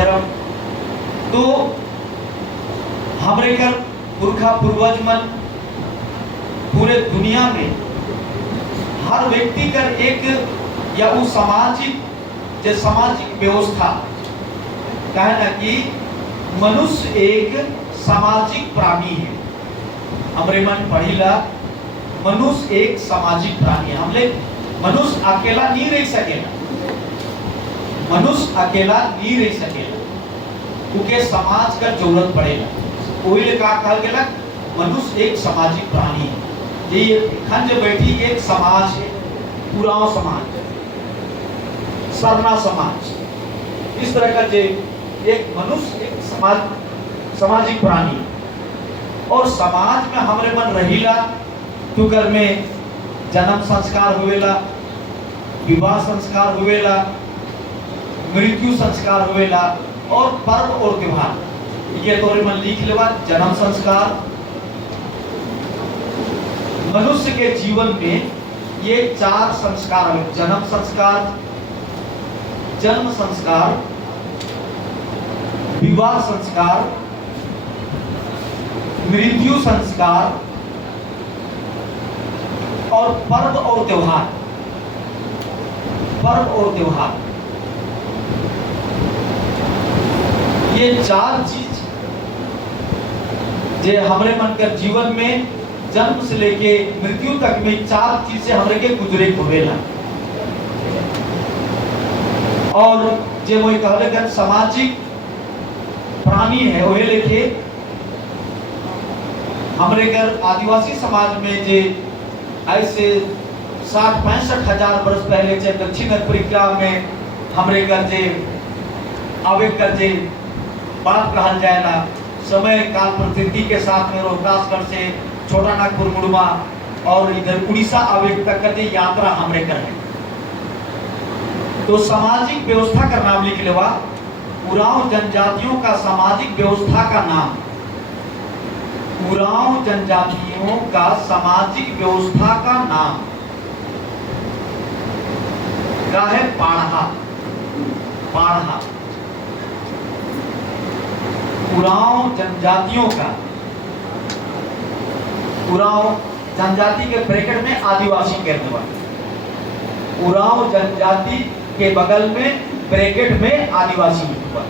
धर्म। तो हमरे कर पुरखा पूर्वज मन पूरे दुनिया में हर व्यक्ति कर एक या वो सामाजिक व्यवस्था कहे ना कि मनुष्य एक सामाजिक प्राणी है। हमरे मन पढ़ीला मनुष्य एक सामाजिक प्राणी है। हमले मनुष्य अकेला नहीं रह सकेला, मनुष्य अकेला नहीं रह सकेला, क्योंकि समाज का जरूरत पड़ेगा। वही का कहा गया मनुष्य एक सामाजिक प्राणी है। ये खंज बैठी एक समाज है, पुराव समाज, सरना समाज, इस तरह का जे एक मनुष्य एक सामाजिक प्राणी है। और समाज में हमरे मन रहीला तो घर में जन्म संस्कार हुएला, विवाह संस्कार हुएला, मृत्यु संस्कार हुएला और पर्व और त्योहार। ये तोरे मन लिख लेवा जन्म संस्कार। मनुष्य के जीवन में ये 4 संस्कार है। जन्म संस्कार, जन्म संस्कार, विवाह संस्कार, मृत्यु संस्कार और पर्व और त्योहार। पर्व और त्योहार ये 4 चीज जे हमारे मन कर जीवन में जन्म से लेके मृत्यु तक में 4 चीज से हमरे के गुजरे होवेला। और जे वही कहले कर सामाजिक प्राणी है, वही लेके हमरे घर आदिवासी समाज में जे ऐसे 60-65 हजार वर्ष पहले जे दक्षिण अफ्रीका में हमरे घर जे आवे कर जे बात कहल जाएला, समय काल प्रकृति के साथ में रोहतासगढ़ से छोटा नागपुर मुड़मा और इधर उड़ीसा आवे तक का जे यात्रा हमरे कर है। तो सामाजिक व्यवस्था का नाम लिख लेवा। उरांव जनजातियों का सामाजिक व्यवस्था का नाम, उरांव जनजातियों का सामाजिक व्यवस्था का नाम क्या है? पाढ़ा। पाढ़ा उरांव जनजातियों का, उरांव जनजाति के ब्रैकेट में आदिवासी कह देवा। उरांव जनजाति के बगल में ब्रैकेट में आदिवासी लिखवा,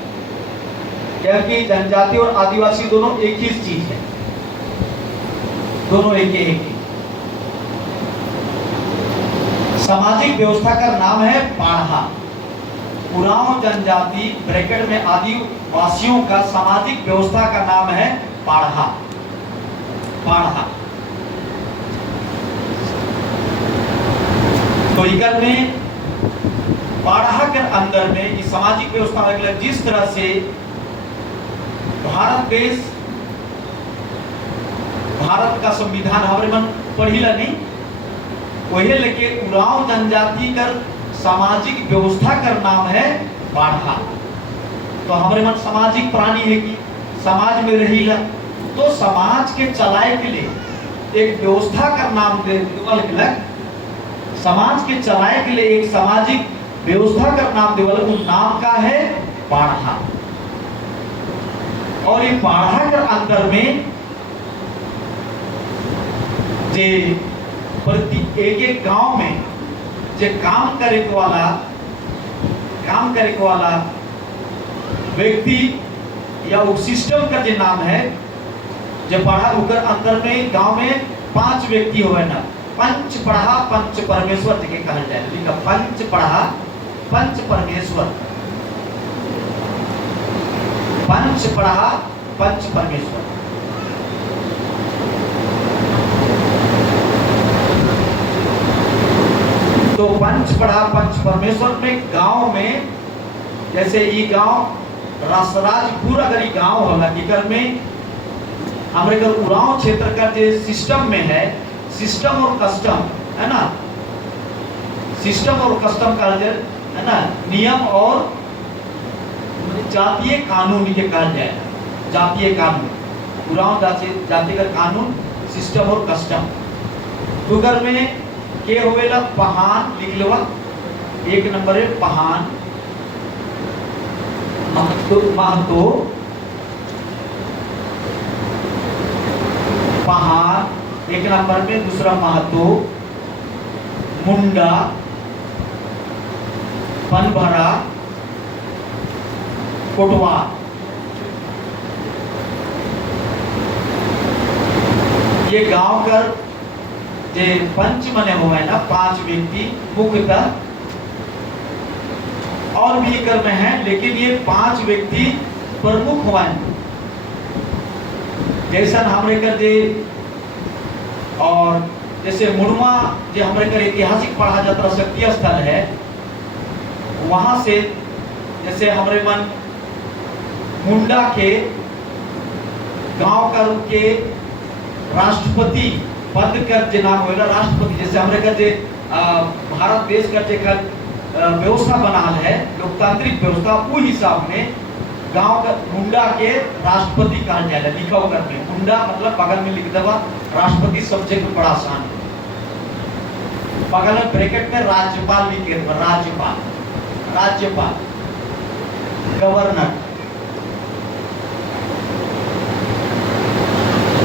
क्योंकि जनजाति और आदिवासी दोनों एक ही चीज है, दोनों एक ही। सामाजिक व्यवस्था का नाम है पाढ़ा। उरांव जनजाति ब्रैकेट में आदिवासियों का सामाजिक व्यवस्था का नाम है पाढ़ा। पाढ़ा तो इकर में पाढ़ा के अंदर में इस सामाजिक व्यवस्था में जिस तरह से भारत देश, भारत का संविधान हमारे मन पढ़ीला नहीं, वही लेके उरांव जनजाति कर सामाजिक व्यवस्था का नाम है पाढ़ा। तो हमारे मन सामाजिक प्राणी है कि समाज में रहीला, तो समाज के चलाए के लिए एक व्यवस्था का नाम दे देवल। समाज के चलाए के लिए एक सामाजिक व्यवस्था का नाम देवल, उस नाम का है पाढ़ा। और ये पाढ़ा के अंदर में जे प्रति एक गांव में जे काम करे वाला व्यक्ति या वो सिस्टम का जो नाम है जो पढ़ा उकर अंदर में गांव में 5 व्यक्ति होवे ना, पंच पढ़ा पंच परमेश्वर के कहल जाए। लिखा पंच पढ़ा पंच परमेश्वर, पंच पढ़ा पंच परमेश्वर। तो पंच पढ़ा पंच परमेश्वर में गांव में, जैसे ये गांव राजपुर अगर ये गांव होला इकर में हमारे घर उरांव क्षेत्र का जो सिस्टम में है, सिस्टम और कस्टम है ना, सिस्टम और कस्टम का है ना, नियम और जातीय कानून के कहा जाएगा। जातीय कानून, उरांव जातिगत कानून, सिस्टम और कस्टम। दुगर में के होवेला पहान लिख लेवा, 1 नंबर है पहान। महतो, पहाड़ एक नंबर में, दूसरा महतो, मुंडा, पनभरा, कोटवार। ये गांव कर जे पंच मने हुए ना, 5 व्यक्ति मुख्यतः, और भी कर में है, लेकिन ये 5 व्यक्ति प्रमुख हुए। जैसा हमरे कर दे, और जैसे मुड़वा जो हमरे कर ऐतिहासिक पढ़ा जाता शक्ति स्थल है, वहां से जैसे हमरे मन मुंडा के गांव कर के राष्ट्रपति पद कर जे नाम होगा राष्ट्रपति, जैसे हमरे का जे भारत देश का जे व्यवस्था बनाल है, लोकतांत्रिक व्यवस्था, वो हिसाब में गांव का मुंडा के राष्ट्रपति कहा जाएगा। लिखा कर में मुंडा मतलब बगल में लिख दवा, राष्ट्रपति सब्जेक्ट बड़ा आसान है, बगल में ब्रैकेट में राज्यपाल भी कहते हैं, राज्यपाल, राज्यपाल, गवर्नर।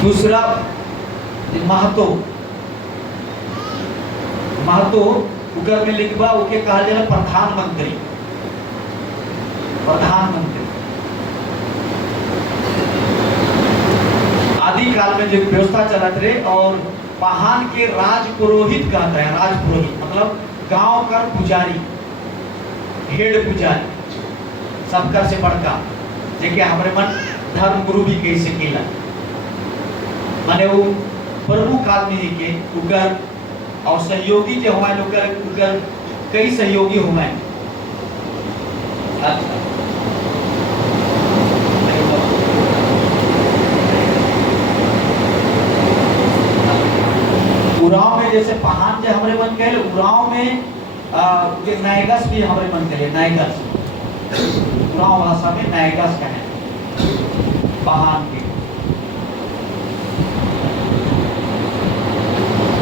दूसरा महतो, महतो उकर में लिखवा ओके कहा जाए प्रधानमंत्री, प्रधानमंत्री। आदि काल में जो व्यवस्था चलत रहे, और पहान के राज पुरोहित कहते हैं, राज पुरोहित मतलब गांव का पुजारी, हेड पुजारी, सबका से बड़का, जेके हमारे मन धर्म गुरु भी कह सकेला, माने वो प्रमुख आदमी ही के उकर, और सहयोगी जो हुआ उकर, उकर कई सहयोगी हुए। अच्छा, उराव में जैसे पहान जो हमारे मन के, उराव में नायगस भी हमारे मन के, नायगस उराव भाषा में नायगस का है पहान के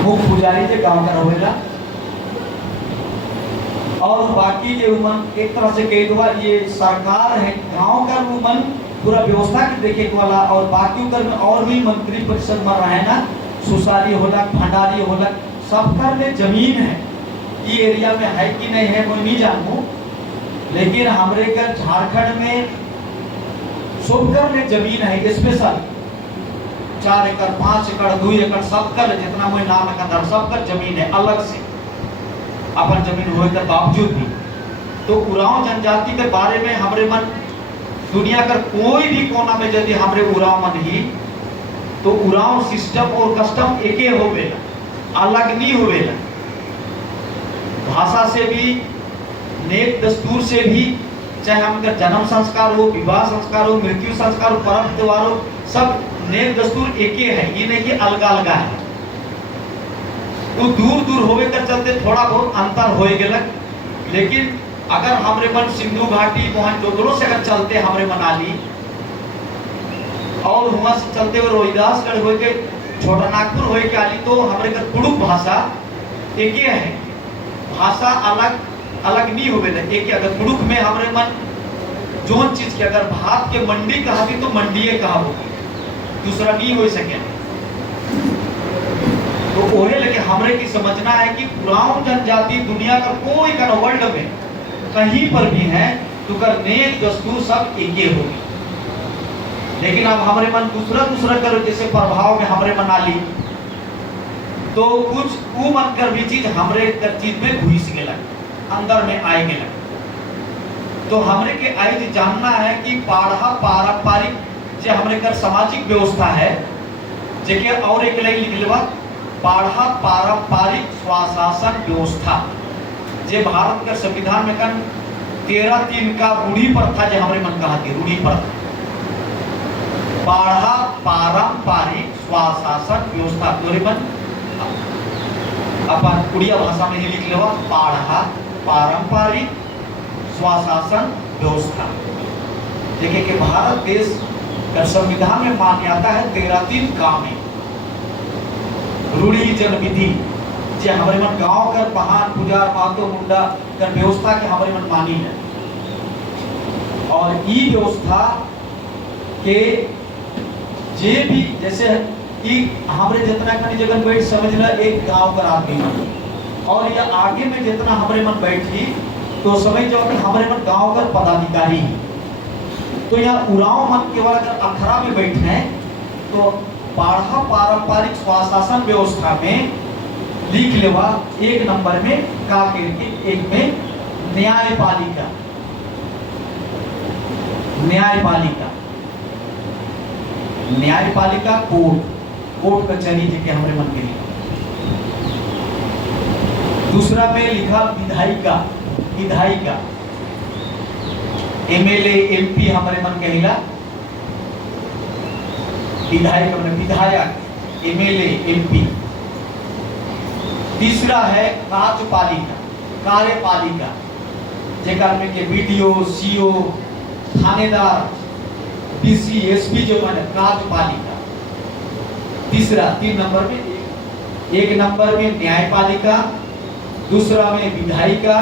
मुख्य पुजारी जो गांव का रहेगा। और बाकी जो उमन एक तरह से कह दो ये सरकार है, गांव का उमन पूरा व्यवस्था के देखे वाला, और बाकी उधर में और भी मंत्री परिषद में रहे ना, सुसारी होलक, भंडारी होलक, सबका में जमीन है। ये एरिया में है कि नहीं है मैं नहीं जानू, लेकिन हमारे घर झारखंड में सबकर में जमीन है, स्पेशल 4 एकड़, 5 एकड़, 2 एकड़, सबकर जितना मैं नाम है सबकर जमीन है अलग से, अपन जमीन होने के बावजूद भी। तो उराव जनजाति के बारे में हमारे मन दुनिया का कोई भी कोना में यदि हमारे उराव मन ही, तो उराव सिस्टम और कस्टम एके होवेला, अलग नहीं होवेला। भाषा से भी, नेक दस्तूर से भी, चाहे हमका जन्म संस्कार हो, विवाह संस्कार हो, मृत्यु संस्कार हो, पर्व त्योहार हो, सब नेक दस्तूर एके है, ये नहीं कि अलग अलग है। वो दूर दूर होवे के चलते थोड़ा बहुत अंतर होए गेलक, लेकिन अगर हमरे मन सिंधु घाटी मोहनजोदड़ो से अगर चलते हमरे मनाली, और वहां से चलते हुए रोहिदासगढ़ हो के छोटा नागपुर हो के आली, तो हमरे का कुड़ुक भाषा एक है, भाषा अलग अलग नहीं होवे ना एक। अगर कुड़ुक में हमरे मन जोन चीज के अगर भात के मंडी कहा भी तो मंडीए कहा होगी, दूसरा नहीं हो सके। तो ओहे लेके हमरे की समझना है कि उराव जनजाति दुनिया का कोई का वर्ल्ड में कहीं पर भी है तो कर नेक दस्तूर सब एक ही होगी। लेकिन अब हमारे मन दूसरा दूसरा करो, जैसे प्रभाव में हमारे मन आली, तो कुछ वो मन कर भी चीज हमरे कर चीज में घुस गेला, अंदर में आए गेला। तो हमरे के आज जानना है कि पाढ़ा पारंपरिक जो हमरे कर सामाजिक व्यवस्था है, जेके और एक लाइन लिख लेवा, पाढ़ा पारंपरिक स्वशासन व्यवस्था, जे भारत का संविधान में कन 13(3) का रूढ़ी प्रथा जो हमरे मन कहा थी, रूढ़ी प्रथा, पाढ़ा पारंपरिक स्वशासन व्यवस्था, तोरे मन अपन उड़िया भाषा में ही लिख लेवा, पाढ़ा पारंपरिक स्वशासन व्यवस्था। देखिए कि भारत देश का संविधान में मान्यता है 13(3) का में रूढ़ी जन विधि, जे हमारे मन गांव कर पहाड़ पुजार मातो मुंडा कर व्यवस्था के हमारे मन मानी है। और ई व्यवस्था के जे भी जैसे ई हमरे जितना कनी जगह बैठ समझ ल एक गांव का आदमी और ये आगे में जितना हमरे मन बैठी तो समझ जाओ कि हमरे मन गांव का पदाधिकारी तो यहाँ उराव मन केवल अगर अखरा में बैठे हैं तो पाढ़ा पारंपरिक स्वशासन व्यवस्था में लिख लेवा एक नंबर में का करके एक में न्यायपालिका न्यायपालिका न्यायपालिका कोर्ट कचहरी के हमरे मन के दूसरा में लिखा विधायिका विधायिका एमएलए एमपी हमारे मन कहिला विधायक मतलब विधायक एमएलए एमपी। तीसरा है कार्यपालिका कार्यपालिका जेकर में के बीडीओ सीओ थानेदार डीसी एसपी जो माने कार्यपालिका। तीसरा 3 नंबर में एक नंबर में न्यायपालिका, दूसरा में विधायिका,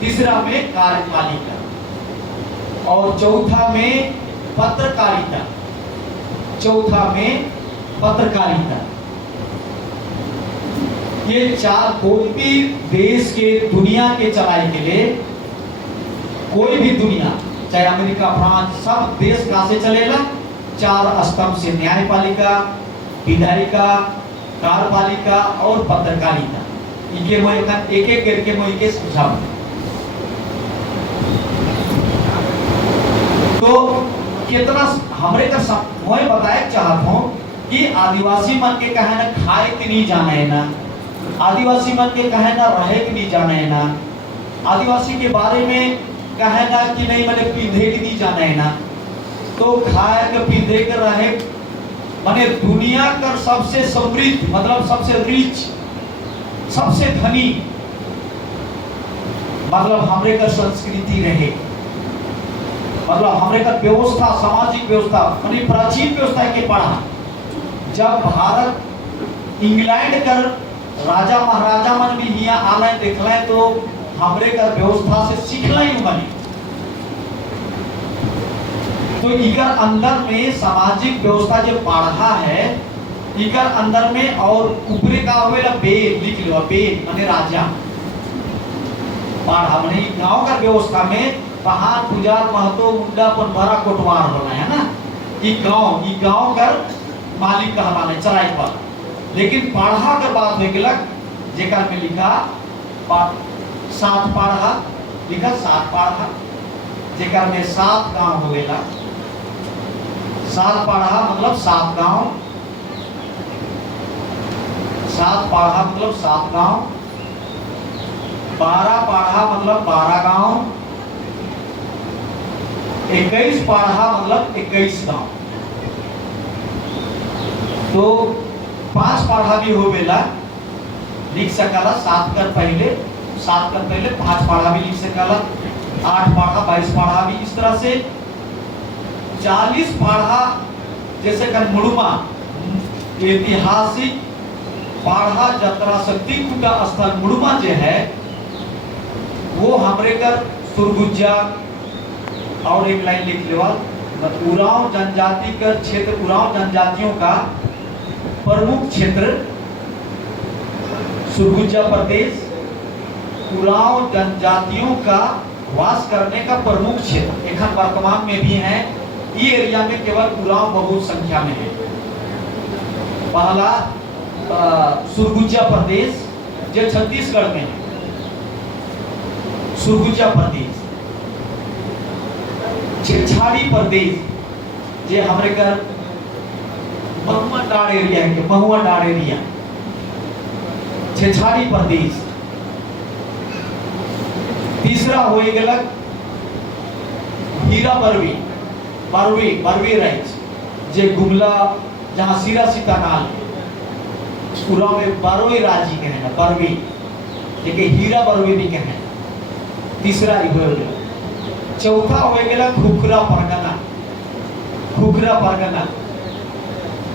तीसरा में कार्यपालिका और चौथा में पत्रकारिता। चौथा में पत्रकारिता। ये चार कोई भी देश के दुनिया के चलाए के लिए कोई भी दुनिया चाहे अमेरिका फ्रांस सब देश कहाँ से चलेगा 4 स्तंभ से न्यायपालिका विधायिका कार्यपालिका और पत्रकारिता। इनके वो एक एक करके वो इनके सुझाव तो कितना हमरे का मैं बताए चाहता हूँ कि आदिवासी मन के कहे ना खाए के नहीं जाना है ना आदिवासी मन के कहे ना रहे के नहीं जाना है ना आदिवासी के बारे में कहे ना कि नहीं मैंने पीधे के नहीं जाना है ना तो खाए के पीधे के रहे माने दुनिया का सबसे समृद्ध मतलब सबसे रिच सबसे धनी मतलब हमरे का संस्कृति रहे मतलब हमरे का व्यवस्था सामाजिक व्यवस्था माने प्राचीन व्यवस्था के पढ़ा जब भारत इंग्लैंड कर राजा महाराजा मन भी यहाँ आना देखला तो हमरे का व्यवस्था से सीखला ही बनी तो इकर अंदर में सामाजिक व्यवस्था जो पढ़ा है इकर अंदर में और ऊपरे का होवेला बेद लिख लो बेद माने राजा पढ़ा माने गांव का व्यवस्था में पहाड़ पुजार महतो मुंडा पर बड़ा कोटवार होना है ना ई गांव का मालिक कहलाने चलाई पर लेकिन पढ़ा के बात हो गेलक जेकर में लिखा 7 पढ़ा लिखा 7 पढ़ा जेकर में 7 गांव हो गेला 7 पढ़ा मतलब 7 गांव 7 पढ़ा मतलब 7 गांव 12 पढ़ा मतलब 12 गांव 21 पढ़ा मतलब 21 गांव तो 5 पढ़ा भी हो बेला लिख सकला 7 कर पहले 5 पढ़ा भी लिख सकला 8 पढ़ा 22 पढ़ा भी इस तरह से 40 पढ़ा जैसे कर मुड़ुमा ऐतिहासिक पढ़ा जतरा शक्ति कुटा स्थल मुड़ुमा जो है वो हमरे कर सुरगुज्जा और एक लाइन लिख लेवा उरांव जनजाति का क्षेत्र उरांव जनजातियों का प्रमुख क्षेत्र सुरगुज्जा प्रदेश उरांव जनजातियों का वास करने का प्रमुख क्षेत्र एखन वर्तमान में भी है ये एरिया में केवल उरांव बहुत संख्या में है। पहला सुरगुज्जा प्रदेश जो छत्तीसगढ़ में है सुरगुज्जा प्रदेश छेछाड़ी प्रदेश जे हमरे कर महुआ डाड़ एरिया है महुआ डाड़ एरिया छेछाड़ी प्रदेश। तीसरा हो गेलक हीरा बरवी राइज जे गुमला जहाँ सीरा सीतानाल पूरा में बरवी राजी के है बरवी जेके हीरा बरवी भी कहे तीसरा ही हो गेला। चौथा हो गेला खुखरा परगना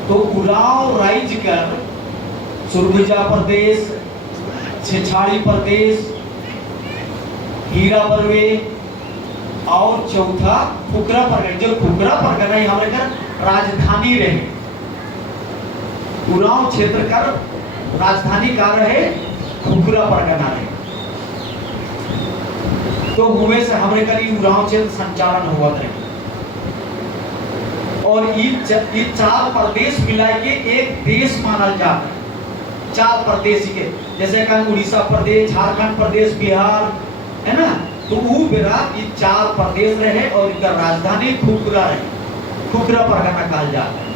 तो उरांव राइज कर सुरगुज्जा प्रदेश छेछाड़ी प्रदेश हीरा बरवे और चौथा खुखरा परगना। जो खुखरा परगना ही हमारे कर राजधानी रहे, उरांव क्षेत्र का राजधानी का रहे खुखरा परगना रहे। तो हुए से हमारे कर उरांव क्षेत्र संचालन हुआ रहे। और ये चार प्रदेश मिला के एक देश मानल जाता है। चार प्रदेश के जैसे कल उड़ीसा प्रदेश, झारखंड प्रदेश, बिहार, है ना। तो वो बेरा ये चार प्रदेश रहे और इनका राजधानी खुखरा रहे। खुखरा परगना कहा जाता है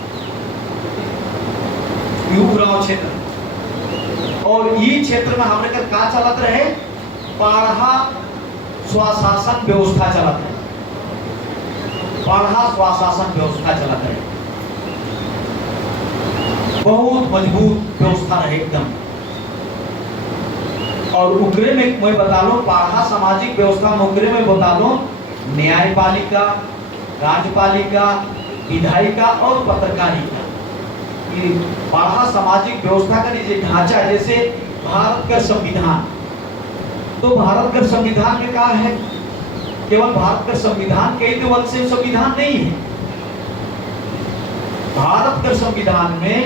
उरांव क्षेत्र। और ये क्षेत्र में हमने का चलत रहे पाढ़ा स्वशासन व्यवस्था चलत है। पाढ़ा स्वशासन व्यवस्था चलत है, बहुत मजबूत व्यवस्था रहे एकदम। और उकरे में मैं बता लो पाढ़ा सामाजिक व्यवस्था में उकरे में बता लो न्यायपालिका, कार्यपालिका, विधायिका और पत्रकारिता। ये पाढ़ा सामाजिक व्यवस्था का जो ढांचा है, जैसे भारत का संविधान। तो भारत का संविधान में क्या है, केवल भारत का संविधान के ही वल से संविधान नहीं है। भारत का संविधान में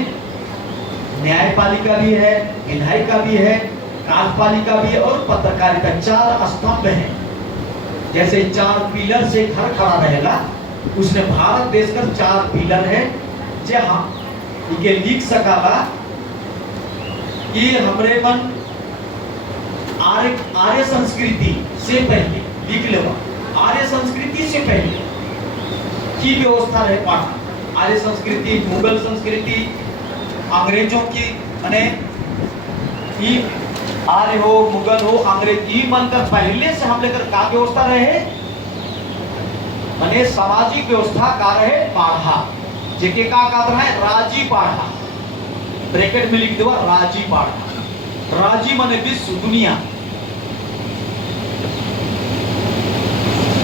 न्यायपालिका भी है, विधायिका भी है, कार्यपालिका भी है और पत्रकारिता। चार स्तंभ हैं। जैसे चार पिलर से घर खड़ा रहेगा, उसने भारत देश का चार पिलर है। जहां ये लिख सकाला कि हमरे मन आर्य संस्कृति से पहले लिख लेवा। आर्य संस्कृति से पहले की व्यवस्था रहे पाढ़ा। आर्य संस्कृति, मुगल संस्कृति, अंग्रेजों की माने आर्य हो, मुगल हो, अंग्रेजी मनकर पहले से हम लेकर का व्यवस्था रहे माने सामाजिक व्यवस्था का रहे पाढ़ा। जेके का है राजी पाढ़ा, ब्रैकेट में लिख दो राजी पाढ़ा। राजी माने विश्व, दुनिया,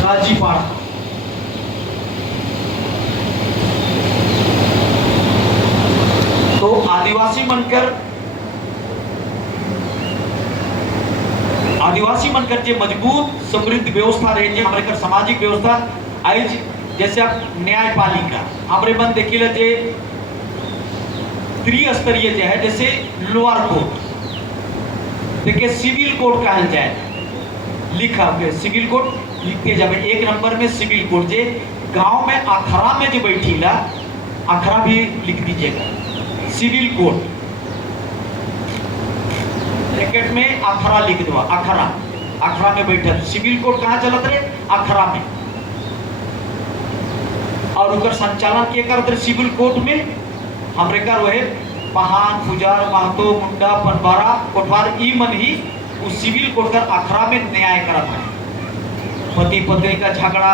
राजी पाढ़ा। तो आदिवासी मनकर जे मजबूत समृद्ध व्यवस्था रहे, हमारे कर सामाजिक व्यवस्था आज जैसे आप न्यायपालिका हमारे मन देखिए जे त्रिस्तरीय जो है, जैसे लोअर कोर्ट देखिए, सिविल कोर्ट कहल जाए, लिखा के सिविल कोर्ट लिखते जब एक नंबर में सिविल कोर्ट। जे गांव में अखरा में जो बैठीला, अखरा भी लिख दीजिएगा सिविल कोर्ट, ब्रैकेट में अखरा लिख दो। अखरा, अखरा में बैठे सिविल कोर्ट कहाँ चलत रहे, अखरा में। और उनका संचालन किया करते रहे सिविल कोर्ट में हमरे कर वह पहान, पुजार, महतो, मुंडा, पनवारा, कोटवार ई मन ही उस सिविल कोर्ट कर अखरा में न्याय करत है। पति पत्नी का झगड़ा,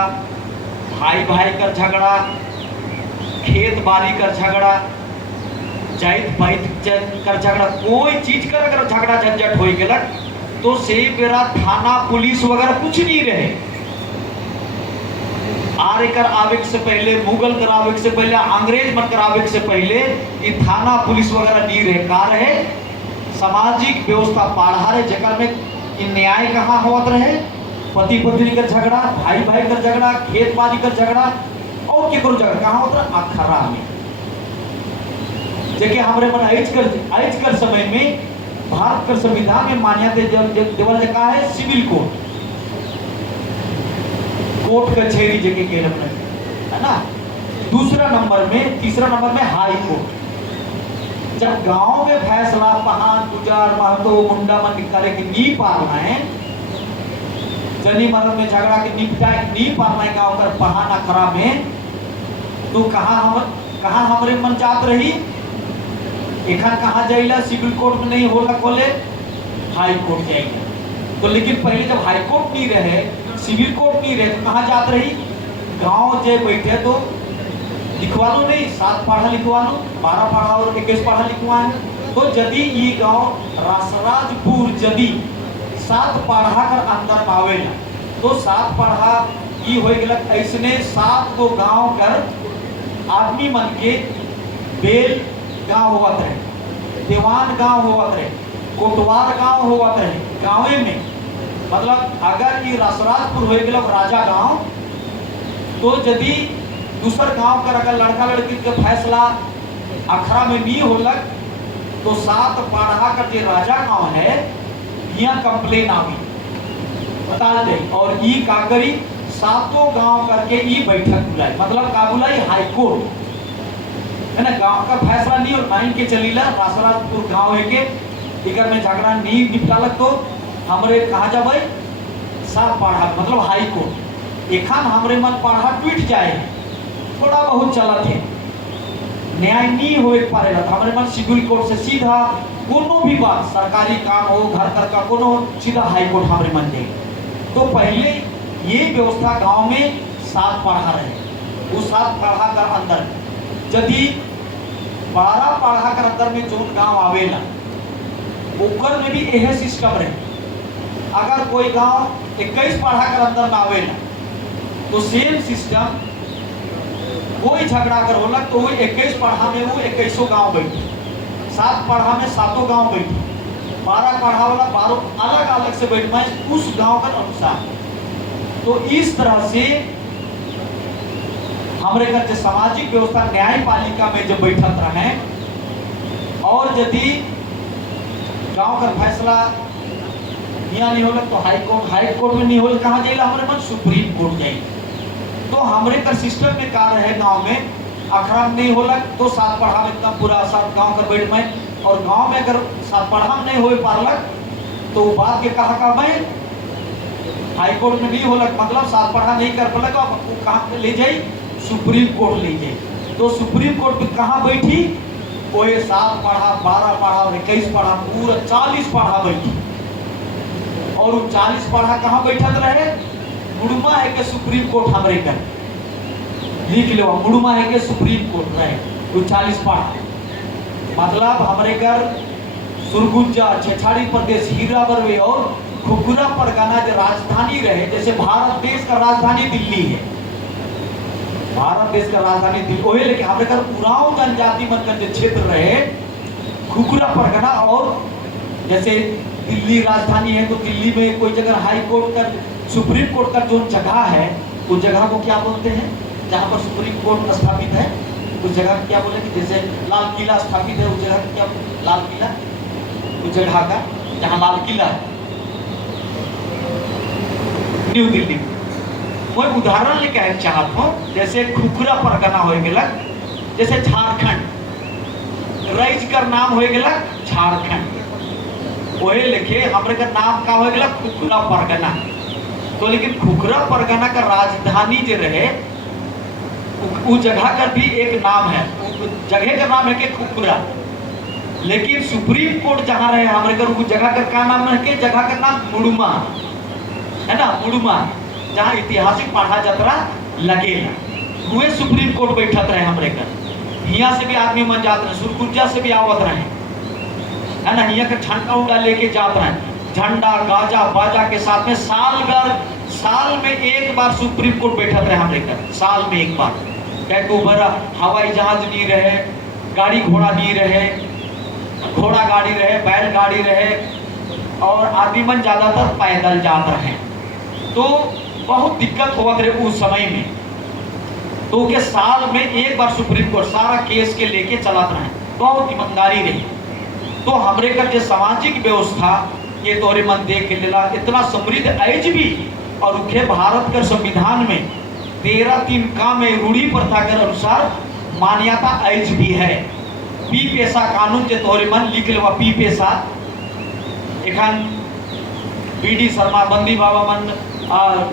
भाई भाई का झगड़ा, खेत बाड़ी का झगड़ा, जाइत पाइत कर झगड़ा, कोई चीज कर अगर झगड़ा झंझट हो गलक तो से बेरा थाना पुलिस वगैरह कुछ नहीं रहे। आर्य कर आवे से पहले, मुगल कर आवे से पहले, अंग्रेज मन कर आवे से पहले ये थाना पुलिस वगैरह नहीं रहे। का रहे सामाजिक व्यवस्था पाढ़ा रहे, जगह में न्याय कहाँ होत रहे, पति पत्नी का झगड़ा, भाई भाई का झगड़ा, खेत बाड़ी का झगड़ा और के झगड़ा कहाँ होता है, अखरा में। देखिए हमारे मन आज कर समय में भारत का संविधान में मान्यता देवल का है सिविल कोर्ट, कोर्ट कचहरी जगह के है ना। दूसरा नंबर में, तीसरा नंबर में हाई कोर्ट। जब गांव में फैसला पहान, पुजार, महतो, मुंडा मन करे कि नहीं पालना है, जनी मरद में झगड़ा के निपटाए नहीं पालना है गांव कर पहान अखरा में, तो कहाँ हमरे मन जात रही, एखन कहाँ जाइला, सिविल कोर्ट में नहीं होला खोले, हाई कोर्ट जाएगा। तो लेकिन पहले जब हाई कोर्ट नहीं रहे, सिविल कोर्ट नहीं रहे, तो कहाँ जात रही, गांव जे बैठे तो लिखवा लो, नहीं 7 पाढ़ा लिखवा लो, 12 पाढ़ा और 21 पाढ़ा लिखवाए। तो यदि ये गांव रासराजपुर यदि 7 पाढ़ा कर अंदर पावेला, तो 7 पाढ़ा ये हो गलक ऐसने 7 को गांव कर आदमी मन के बेल गांव होवत रहे, दीवान गांव होवत रहे, कोटवार गांव होवत रहे। गाँवे में मतलब अगर ये रासराजपुर हो गया राजा गांव, तो यदि दूसर गांव कर अगर लड़का लड़की के फैसला अखरा में नहीं होलक तो सात पाढ़ा का जो राजा गांव है यहाँ कंप्लेन आवी बता दे और ई का करी सातों गांव करके ई बैठक बुलाई, मतलब का बुलाई हाई कोर्ट है ना। गांव का फैसला नहीं और नाइन के चलीला रासराजपुर गांव है के इकर में झगड़ा नहीं निपटालक तो हमरे कहा जा भाई सात पाढ़ा मतलब हाई कोर्ट एखान हमरे मन पाढ़ा टूट जाए थोड़ा बहुत चलत है न्याय नहीं हो पारे हमारे मन सिविल कोर्ट से सीधा कोनो भी बात सरकारी काम हो घर घर का कोनो सीधा हाई कोर्ट हमारे मन दे। तो पहले ये व्यवस्था गांव में सात पाढ़ा रहे, उस सात पाढ़ा का अंदर यदि 12 पाढ़ा के अंदर में जोन गांव आवेला ओकर में भी यह सिस्टम रहे। अगर कोई गांव 21 पाढ़ा के अंदर में आवेला तो सेम सिस्टम कोई झगड़ा अगर होला तो वो 21 पाढ़ा में वो 21 गांव बैठे, 7 पाढ़ा में 7 गांव बैठे, 12 पाढ़ा वाला 12 अलग अलग से बैठ में उस गांव का अनुसार। तो इस तरह से हमारे घर जो सामाजिक व्यवस्था न्यायपालिका में जब बैठक रहे और यदि गांव का फैसला यहाँ नहीं होगा तो हाई कोर्ट में नहीं होगा कहाँ जाएगा हमारे मन सुप्रीम कोर्ट जाएगा। तो हमारे का सिस्टम में कार्य है गांव में अखड़ा नहीं होला तो सात पाढ़ा में इतना पूरा सात गांव का बैठ में और गांव में अगर सात पाढ़ा में नहीं हो पारलक तो बात के कहा मैं हाई कोर्ट में नहीं होला मतलब सात पाढ़ा नहीं कर पालक कहाँ ले जाए सुप्रीम कोर्ट ले जाए। तो सुप्रीम कोर्ट में कहाँ बैठी वो 7 पाढ़ा 12 पाढ़ा 21 पाढ़ा पूरा 40 पाढ़ा बैठी और वो 40 पाढ़ा कहाँ बैठत रहे मुड़मा है के सुप्रीम कोर्ट हमरे कर लिख लो मुड़मा है के सुप्रीम कोर्ट रहे वो 40 पाढ़ा मतलब हमरे घर सुरगुजा छेछाड़ी प्रदेश हीराबरवे और खुखुरा परगना जो राजधानी रहे जैसे भारत देश का राजधानी दिल्ली है, भारत देश का राजधानी दिल्ली वही लेकिन हमारे घर उरांव जनजाति मन का जो क्षेत्र रहे खुखुरा परगना और जैसे दिल्ली राजधानी है तो दिल्ली में कोई जगह हाई कोर्ट का सुप्रीम कोर्ट का जो जगह है उस जगह को क्या बोलते हैं जहाँ पर सुप्रीम कोर्ट स्थापित है उस जगह क्या बोले कि जैसे लाल किला स्थापित है उस जगह क्या लाल किला उस जगह का जहाँ लाल किला है न्यू दिल्ली। कोई उदाहरण लेके आए चाहत हो जैसे खुखुरा परगना हो गया जैसे झारखंड राइज का नाम हो गया झारखंड वही लिखे हमारे का नाम का हो गया खुखुरा परगना। तो लेकिन खुखुरा परगना का राजधानी जो रहे उस जगह का भी एक नाम है जगह का नाम है कि खुखुरा लेकिन सुप्रीम कोर्ट जहाँ रहे हमारे घर उस जगह का क्या नाम है कि जगह का नाम मुड़ुमा है ना मुड़ुमा जहाँ ऐतिहासिक पाढ़ा जतरा लगेगा हुए सुप्रीम कोर्ट बैठत रहे हमारे घर यहाँ से भी आदमी मन जाते रहे सुरगुजा से भी आवत रहे है ना यहाँ का झंडा उंडा लेके जात रहे झंडा गाजा बाजा के साथ में साल में एक बार सुप्रीम कोर्ट बैठत रहे हमारे घर साल में एक बार क्या बड़ा हवाई जहाज नहीं रहे गाड़ी घोड़ा नहीं रहे घोड़ा गाड़ी रहे बैल गाड़ी रहे और आदमी मन ज्यादातर पैदल जात रहे तो बहुत दिक्कत हुआ करे उस समय में। तो के साल में एक बार सुप्रीम कोर्ट सारा केस के लेके चलाते रहे बहुत ईमानदारी रही। तो हमरे का जो सामाजिक व्यवस्था ये तोरे मन देख के लेला इतना समृद्ध आज भी और उखे भारत के संविधान में 13(3) का में रूढ़ी प्रथा के अनुसार मान्यता आज भी है। पी पेशा कानून जो तोरे मन लिख लेवा पी पेशा एखन बी.डी. शर्मा बंदी बाबा मन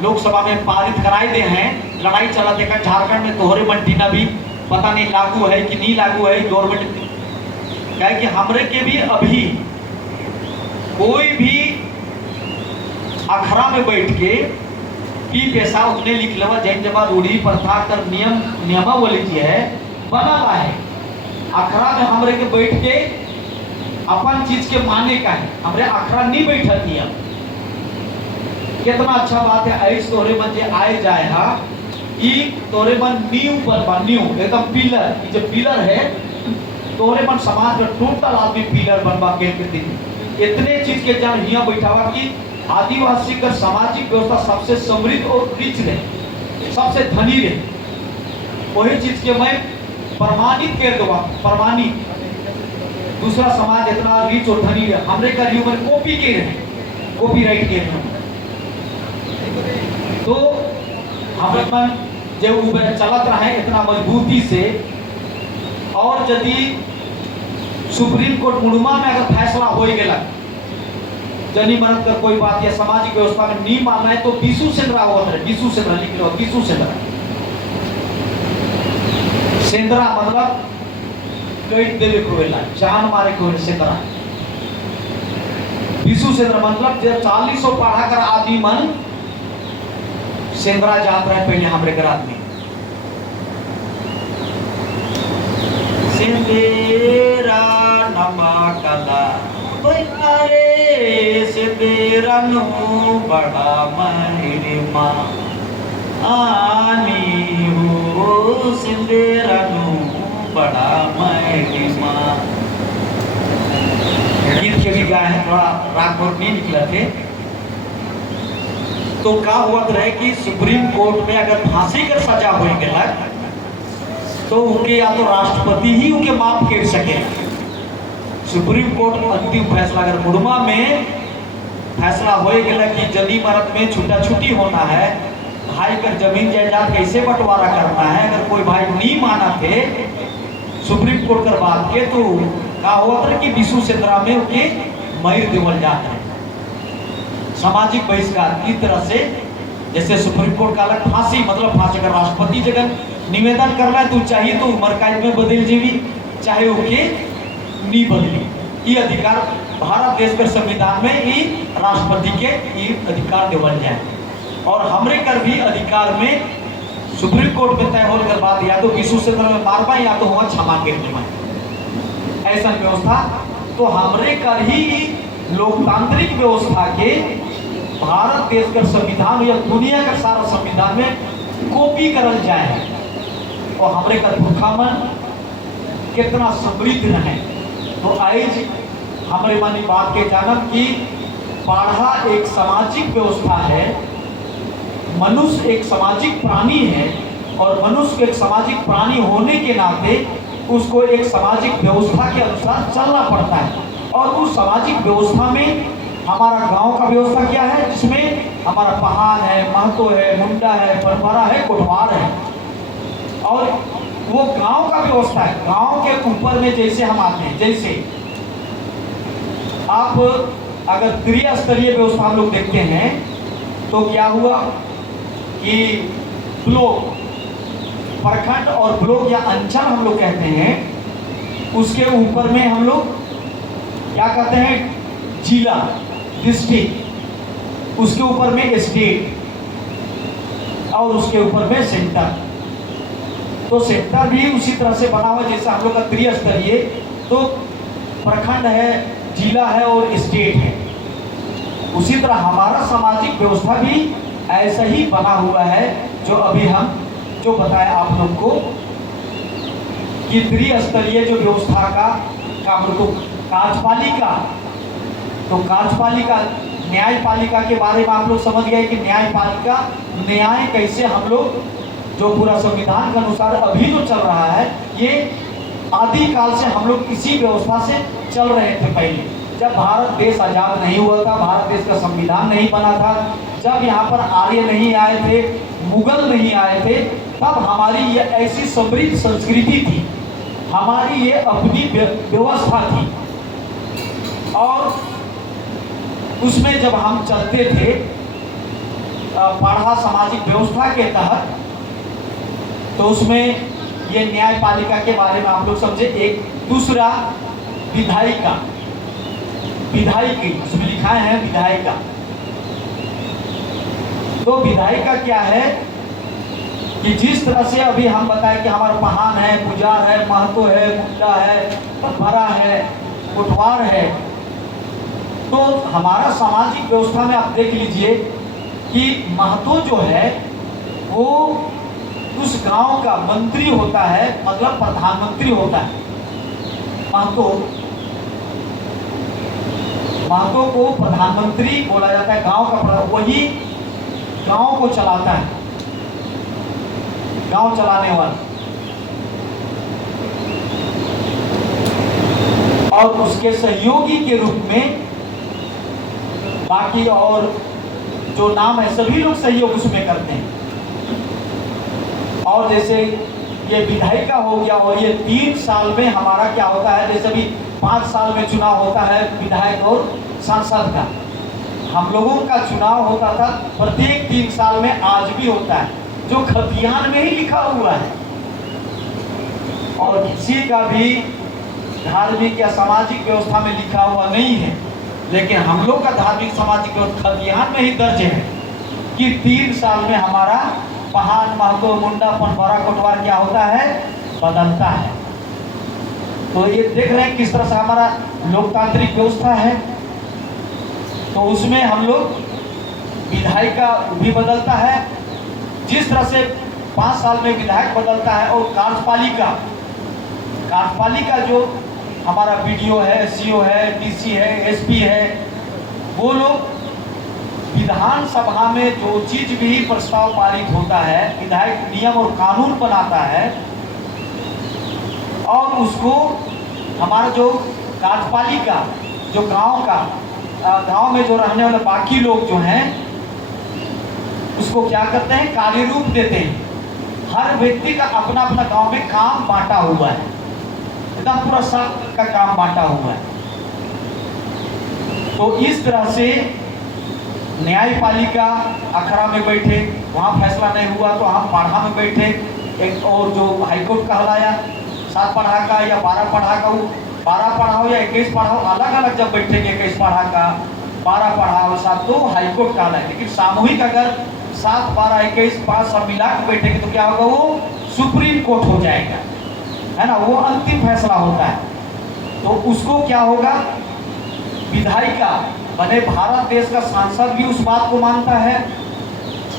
लोकसभा में पारित कराए दे हैं लड़ाई चला देखा झारखंड में तोहरे मंटीना भी पता नहीं लागू है कि नहीं लागू है गवर्नमेंट क्या कि हमरे के भी अभी कोई भी अखड़ा में बैठ के पी पेशा उतने लिख लेवा जैन जमा रूढ़ी प्रथा कर नियमावली है बना है अखड़ा में हमरे के बैठ के अपन चीज के माने का है हमरे अखड़ा नहीं बैठत है। कितना अच्छा बात है ऐस तोरे मन जे आए जाए हा ई तोरे मन नींव बनवा नींव एकदम पिलर ये जो पिलर है तोरे मन समाज में टोटल आदमी पिलर बनवा के दिन इतने चीज के जान हिया बैठावा कि आदिवासी का सामाजिक व्यवस्था सबसे समृद्ध और रिच रहे सबसे धनी रहे, वही चीज के मैं प्रमाणित कर दूंगा, प्रमाणित। दूसरा समाज इतना रिच और धनी है, हमरे का ह्यूमन कॉपी के रहे, कॉपीराइट के रहे। तो हम मन जब ऊपर चलत रहे इतना मजबूती से, और यदि सुप्रीम कोर्ट मुड़ुमा में अगर फैसला हो गया जनी मरद कर कोई बात या सामाजिक व्यवस्था में नहीं मानना है, तो बीसू सेंद्रा होता है, बीसू सेंद्रा लिख लो, बीसू सेंद्रा। सेंद्रा मतलब कई देवे कोवेला, जान मारे कोवेला सेंद्रा। बीसू सेंद्रा मतलब जब 40 पढ़ा कर आदमी मन सेंद्रा जात रहे पहले हमरे घर आदमी। सेंदेरा नमकला अरे सिंदेरा नो बड़ा महिमा आनी हो, सिंदेरा नो बड़ा महिमा। गीत के भी गाए हैं, थोड़ा राग भोर नहीं निकला थे। तो क्या हुआ रहे कि सुप्रीम कोर्ट में अगर फांसी कर सजा हो गया तो उनके या तो राष्ट्रपति ही उनके माफ कर सके। सुप्रीम कोर्ट अंतिम फैसला अगर मुड़मा में फैसला हो गया कि जदी मरद में छूटा छुट्टी होना है, भाई कर जमीन जायदाद कैसे बंटवारा करना है, अगर कोई भाई नहीं माना थे सुप्रीम कोर्ट कर बात के, तो क्या हुआ था कि बीसू सेंद्रा में उनके मर देवल जाते हैं। सामाजिक बहिष्कार की तरह से, जैसे सुप्रीम कोर्ट का अलग फांसी, मतलब फांसी का राष्ट्रपति जगह निवेदन करना है तो चाहिए तो उम्र कैद में बदल जीवी, चाहे उनके नहीं बदली। ये अधिकार भारत देश के संविधान में ये राष्ट्रपति के ये अधिकार देवल जाए। और हमरे कर भी अधिकार में सुप्रीम कोर्ट में तय होने के बाद या तो विश्व से में मारबा या तो हुआ क्षमा के ऐसा व्यवस्था। तो हमरे कर ही लोकतांत्रिक व्यवस्था के भारत देश का संविधान या दुनिया का सारा संविधान में कॉपी करल जाए, और हमरे का पुरखामन कितना समृद्ध रहे। तो आज हमारे मन बात के जानब कि पढ़ा एक सामाजिक व्यवस्था है, मनुष्य एक सामाजिक प्राणी है, और मनुष्य एक सामाजिक प्राणी होने के नाते उसको एक सामाजिक व्यवस्था के अनुसार चलना पड़ता है। और उस सामाजिक व्यवस्था में हमारा गांव का व्यवस्था क्या है, जिसमें हमारा पहाड़ है, महतो है, मुंडा है, परंपरा है, कोटवार है, और वो गांव का व्यवस्था है। गांव के ऊपर में जैसे हम आते हैं, जैसे आप अगर त्रिस्तरीय व्यवस्था हम लोग देखते हैं तो क्या हुआ कि ब्लॉक, प्रखंड और ब्लॉक या अंचल हम लोग कहते हैं, उसके ऊपर में हम लोग क्या कहते हैं, जिला, डिस्ट्रिक्ट, उसके ऊपर में स्टेट, और उसके ऊपर में सेंटर। तो सेंटर भी उसी तरह से बना हुआ जैसे हम लोग का त्रिस्तरीय, तो प्रखंड है, जिला है और स्टेट है। उसी तरह हमारा सामाजिक व्यवस्था भी ऐसा ही बना हुआ है, जो अभी हम जो बताया आप लोग को कि त्रिस्तरीय जो व्यवस्था का काम तो कार्यपालिका, तो कार्यपालिका न्यायपालिका के बारे में आप लोग समझ गए कि न्यायपालिका न्याय कैसे हम लोग जो पूरा संविधान के अनुसार अभी जो चल रहा है, ये आदि काल से हम लोग इसी व्यवस्था से चल रहे थे। पहले जब भारत देश आजाद नहीं हुआ था, भारत देश का संविधान नहीं बना था, जब यहाँ पर आर्य नहीं आए थे, मुगल नहीं आए थे, तब हमारी ये ऐसी समृद्ध संस्कृति थी, हमारी ये अपनी व्यवस्था थी। और उसमें जब हम चलते थे पढ़ा सामाजिक व्यवस्था के तहत, तो उसमें ये न्यायपालिका के बारे में आप लोग समझे। एक दूसरा विधायिका, विधायिकी उसमें लिखा है विधायिका। तो विधायिका क्या है कि जिस तरह से अभी हम बताएं कि हमारा पहान है, पुजार है, महतो है, मुंडा है, परंपरा है, कोटवार है, तो हमारा सामाजिक व्यवस्था में आप देख लीजिए कि महतो जो है वो उस गांव का मंत्री होता है, मतलब प्रधानमंत्री होता है। महतो को प्रधानमंत्री बोला जाता है, गांव का वही गांव को चलाता है। गांव चलाने वाला, और उसके सहयोगी के रूप में बाकी और जो नाम है सभी लोग सहयोग उसमें करते हैं। और जैसे ये विधायिका हो गया, और ये 3 साल में हमारा क्या होता है, जैसे अभी 5 साल में चुनाव होता है विधायक और सांसद का, हम लोगों का चुनाव होता था प्रत्येक 3 साल में, आज भी होता है, जो खतियान में ही लिखा हुआ है। और किसी का भी धार्मिक या सामाजिक व्यवस्था में लिखा हुआ नहीं है, लेकिन हम लोग का धार्मिक सामाजिक व्यवस्था खतियान में ही दर्ज है कि 3 साल में हमारा पहाड़ महतो मुंडा पनपरा कोटवार क्या होता है, बदलता है। तो ये देख रहे हैं किस तरह से हमारा लोकतांत्रिक व्यवस्था है। तो उसमें हम लोग विधायिका भी बदलता है, जिस तरह से 5 साल में विधायक बदलता है, और कार्यपालिका जो हमारा बीडीओ है, सीओ है, डीसी है, एसपी है, वो लोग विधानसभा में जो चीज भी प्रस्ताव पारित होता है, विधायक नियम और कानून बनाता है, और उसको हमारा जो कार्यपालिका जो गांव में जो रहने वाले बाकी लोग जो हैं उसको क्या करते हैं, कार्य रूप देते हैं। हर व्यक्ति का अपना अपना गांव में काम बांटा हुआ है, एकदम पूरा सब का काम बांटा हुआ है। तो इस तरह से न्यायपालिका अखड़ा में बैठे, वहाँ फैसला नहीं हुआ तो हम पाढ़ा में बैठे, एक और जो हाईकोर्ट कहलाया 7 पढ़ा का या 12 पढ़ा का, 12 पढ़ा हो या 21 पढ़ा हो, अलग अलग जब बैठेंगे 21 पढ़ा का 12 पढ़ा हो 7, तो हाईकोर्ट कहलाए। लेकिन सामूहिक अगर 7, 12, 21, 5 सब मिला के बैठेंगे तो क्या होगा, वो सुप्रीम कोर्ट हो जाएगा, है ना, वो अंतिम फैसला होता है। तो उसको क्या होगा, विधायिका बने भारत देश का सांसद भी उस बात को मानता है,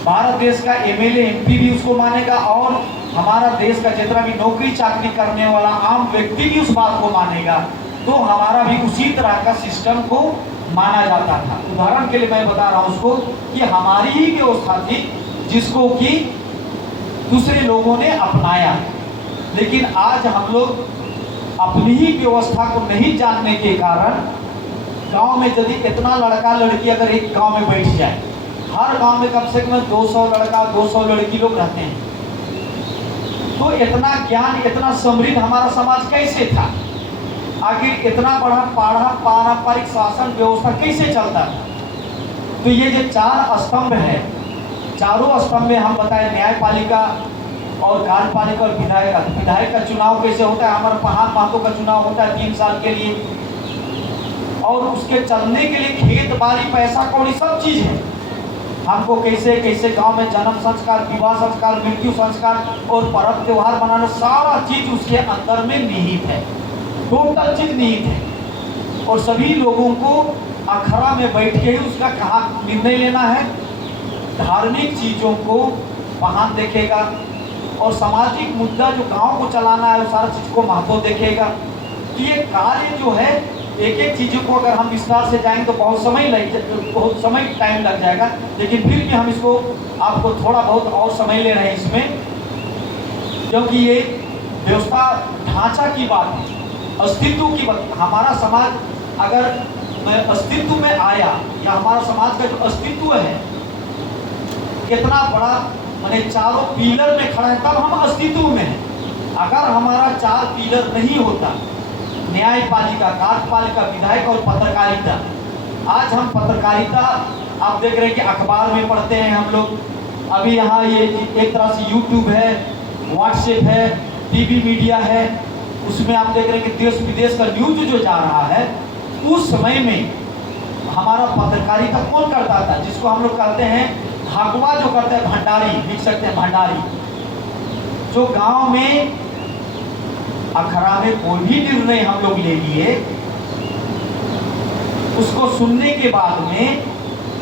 भारत देश का एमएलए एमपी भी उसको मानेगा, और हमारा देश का जितना भी नौकरी चाकरी करने वाला आम व्यक्ति भी उस बात को मानेगा। तो हमारा भी उसी तरह का सिस्टम को माना जाता था। उदाहरण के लिए मैं बता रहा हूँ उसको कि हमारी ही व्यवस्था थी जिसको कि दूसरे लोगों ने अपनाया, लेकिन आज हम लोग अपनी ही व्यवस्था को नहीं जानने के कारण गांव में यदि इतना लड़का लड़की अगर एक गांव में बैठ जाए, हर गांव में कम से कम 200 लड़का 200 लड़की लोग रहते हैं, तो इतना ज्ञान इतना समृद्ध हमारा समाज कैसे था, आखिर इतना बड़ा पारंपरिक शासन व्यवस्था कैसे चलता था। तो ये जो 4 स्तंभ है, चारों स्तंभ में हम बताएं न्यायपालिका और कार्यपालिका और विधायक का चुनाव कैसे होता है। हमारा पहाड़ महतो का चुनाव होता है 3 साल के लिए, और उसके चलने के लिए खेत बाड़ी पैसा कौड़ी सब चीज है। हमको कैसे कैसे गांव में जन्म संस्कार, विवाह संस्कार, मृत्यु संस्कार और पर्व त्योहार मनाना, सारा चीज उसके अंदर में निहित है, टोटल चीज निहित है। और सभी लोगों को अखड़ा में बैठ के ही उसका कहाँ निर्णय लेना है, धार्मिक चीजों को वहाँ देखेगा, और सामाजिक मुद्दा जो गांव को चलाना है वो सारा चीज को महत्व देखेगा। तो ये कार्य जो है, एक एक चीजों को अगर हम विस्तार से जाएंगे तो बहुत समय टाइम लग जाएगा, लेकिन फिर भी हम इसको आपको थोड़ा बहुत और समय ले रहे हैं इसमें, क्योंकि ये व्यवस्था ढांचा की बात है, अस्तित्व की बात। हमारा समाज अगर अस्तित्व में आया, या हमारा समाज का जो अस्तित्व है कितना बड़ा, माने चारों पिलर में खड़ा है, तब हम अस्तित्व में हैं। अगर हमारा 4 पिलर नहीं होता, न्यायपालिका, कार्यपालिका, विधायक और पत्रकारिता, आज हम पत्रकारिता आप देख रहे हैं कि अखबार में पढ़ते हैं हम लोग, अभी यहाँ ये एक तरह से यूट्यूब है, व्हाट्सएप है, टीवी मीडिया है, उसमें आप देख रहे हैं कि देश विदेश का न्यूज जो जा रहा है। उस समय में हमारा पत्रकारिता कौन करता था, जिसको हम लोग कहते हैं भागवा, जो करते हैं भंडारी, लिख सकते हैं भंडारी, जो गांव में अखड़ा में कोई भी निर्णय हम लोग ले लिए, उसको सुनने के बाद में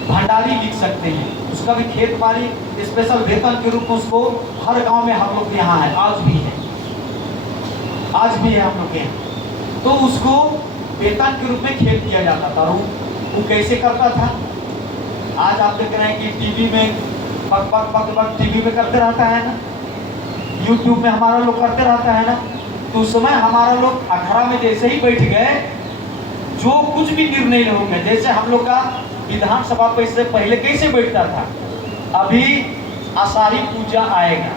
भंडारी लिख सकते हैं, उसका भी खेत बाड़ी स्पेशल वेतन के रूप में उसको हर गांव में हम लोग के यहाँ है, आज भी है हम लोग के यहाँ। तो उसको वेतन के रूप में खेत दिया जाता था। वो कैसे करता था, आज आप देख रहे हैं कि टीवी में पक टीवी में करते रहता है ना, यूट्यूब में हमारा लोग करते रहता है ना, तो उस समय हमारा लोग अखाड़ा में जैसे ही बैठ गए, जो कुछ भी निर्णय हो गया, जैसे हम लोग का विधानसभा पे इससे पहले कैसे बैठता था, अभी आषाढ़ी पूजा आएगा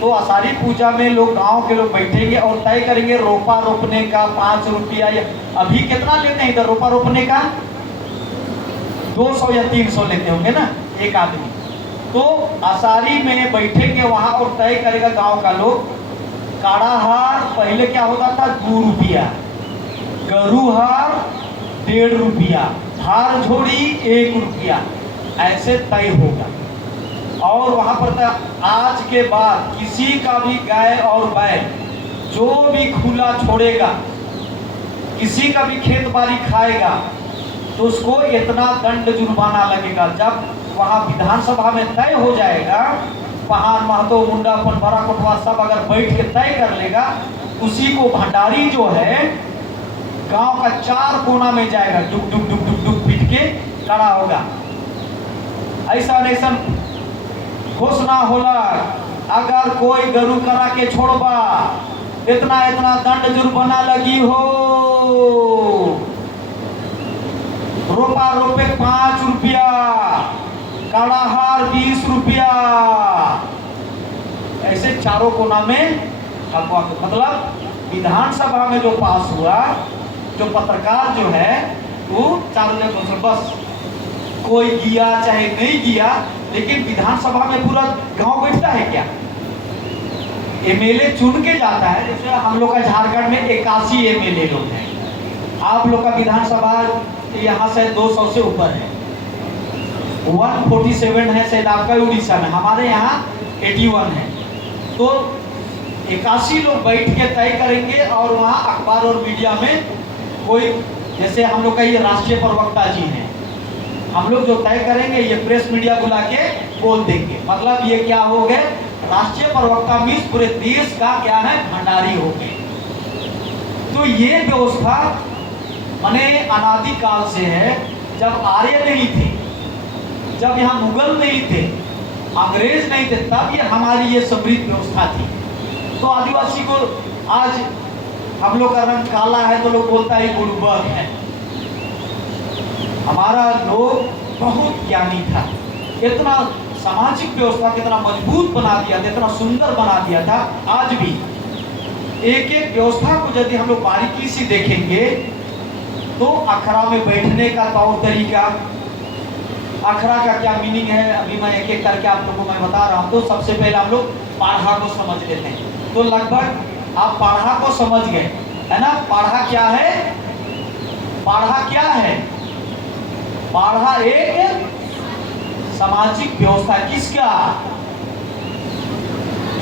तो आषाढ़ी पूजा में लोग गांव के लोग बैठेंगे और तय करेंगे रोपा रोपने का 5 रुपया, या अभी कितना लेते हैं इधर रोपा रोपने का 200 या 300 लेते होंगे ना एक आदमी। तो आषाढ़ी में बैठेंगे वहां और तय करेगा गांव का लोग, काड़ाहार पहले क्या होता था 2 रुपया, गरुहार 1.5 रुपया, हार झोड़ी 1 रुपया, ऐसे तय होगा। और वहां पर आज के बाद किसी का भी गाय और बैल जो भी खुला छोड़ेगा, किसी का भी खेत बाड़ी खाएगा तो उसको इतना दंड जुर्माना लगेगा। जब वहां विधानसभा में तय हो जाएगा, पहाड़ महतो मुंडा पनभरा कोटवा सब अगर बैठ के तय कर लेगा, उसी को भंडारी जो है गांव का 4 कोना में जाएगा, डुक डुक डुक डुक डुक पीट के खड़ा होगा। ऐसा घोषणा होला, अगर कोई गरु करा के छोड़बा इतना इतना दंड जुर्माना लगी हो, रोपा रोपे 5 रुपया, काड़ाहार 20 रुपया, ऐसे 4 कोना में अफवाह। मतलब विधानसभा में जो पास हुआ, जो पत्रकार जो है वो 4 जगह बस कोई गिया चाहे नहीं गिया, लेकिन विधानसभा में पूरा गांव बैठता है क्या? एमएलए चुन के जाता है। जैसे हम लोग का झारखंड में 81 एमएलए लोग हैं, आप लोग का विधानसभा यहाँ से 200 से ऊपर है, 147 है शायद आपका उड़ीसा में, हमारे यहाँ 81 है। तो 81 लोग बैठ के तय करेंगे और वहाँ अखबार और मीडिया में कोई, जैसे हम लोग का ये राष्ट्रीय प्रवक्ता जी हैं, हम लोग जो तय करेंगे ये प्रेस मीडिया बुला के बोल देंगे। मतलब ये क्या हो गए, राष्ट्रीय प्रवक्ता मीन्स पूरे देश का क्या है, भंडारी हो गए। तो ये व्यवस्था माने अनादि काल से है। जब आर्य नहीं थे, जब यहाँ मुगल नहीं थे, अंग्रेज नहीं थे, तब ये हमारी ये समृद्ध व्यवस्था थी। तो आदिवासी को आज हम लोग का रंग काला है तो लोग बोलता है गुड़बग है। हमारा लोग बहुत ज्ञानी था, इतना सामाजिक व्यवस्था कितना मजबूत बना दिया था, इतना सुंदर बना दिया था। आज भी एक एक व्यवस्था को यदि हम लोग बारीकी से देखेंगे तो अखड़ा में बैठने का तौर तरीका, अखड़ा का क्या मीनिंग है, अभी मैं एक एक करके आप लोगों को मैं बता रहा हूँ। तो सबसे पहले हम लोग पाढ़ा को समझ लेते हैं। तो लगभग आप पाढ़ा को समझ गए है ना। पाढ़ा क्या है, पाढ़ा क्या है, पाढ़ा एक सामाजिक व्यवस्था। किसका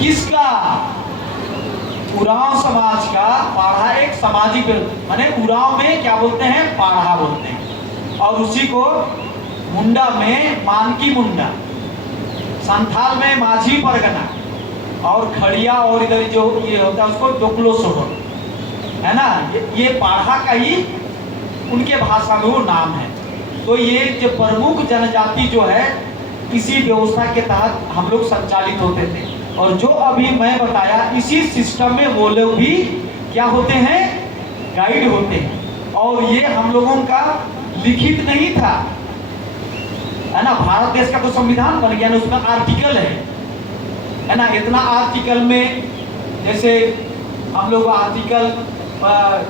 किसका उरांव समाज का पाढ़ा एक सामाजिक, माने उरांव में क्या बोलते हैं, पाढ़ा बोलते हैं। और उसी को मुंडा में मानकी मुंडा, संथाल में माझी परगना, और खड़िया और इधर जो ये होता है उसको डोकलो सोहर है ना। ये पाढ़ा का ही उनके भाषा में वो नाम है। तो ये जो प्रमुख जनजाति जो है इसी व्यवस्था के तहत हम लोग संचालित होते थे। और जो अभी मैं बताया इसी सिस्टम में वो लोग भी क्या होते हैं, गाइड होते हैं। और ये हम लोगों का लिखित नहीं था है ना। भारत देश का तो संविधान बन गया ना, उसमें आर्टिकल है ना। इतना आर्टिकल में जैसे हम लोग आर्टिकल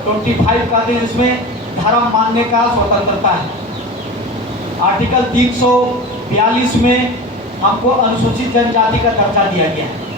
25 का दिन, इसमें धर्म मानने का स्वतंत्रता है। आर्टिकल 342 में हमको अनुसूचित जनजाति का दर्जा दिया गया है।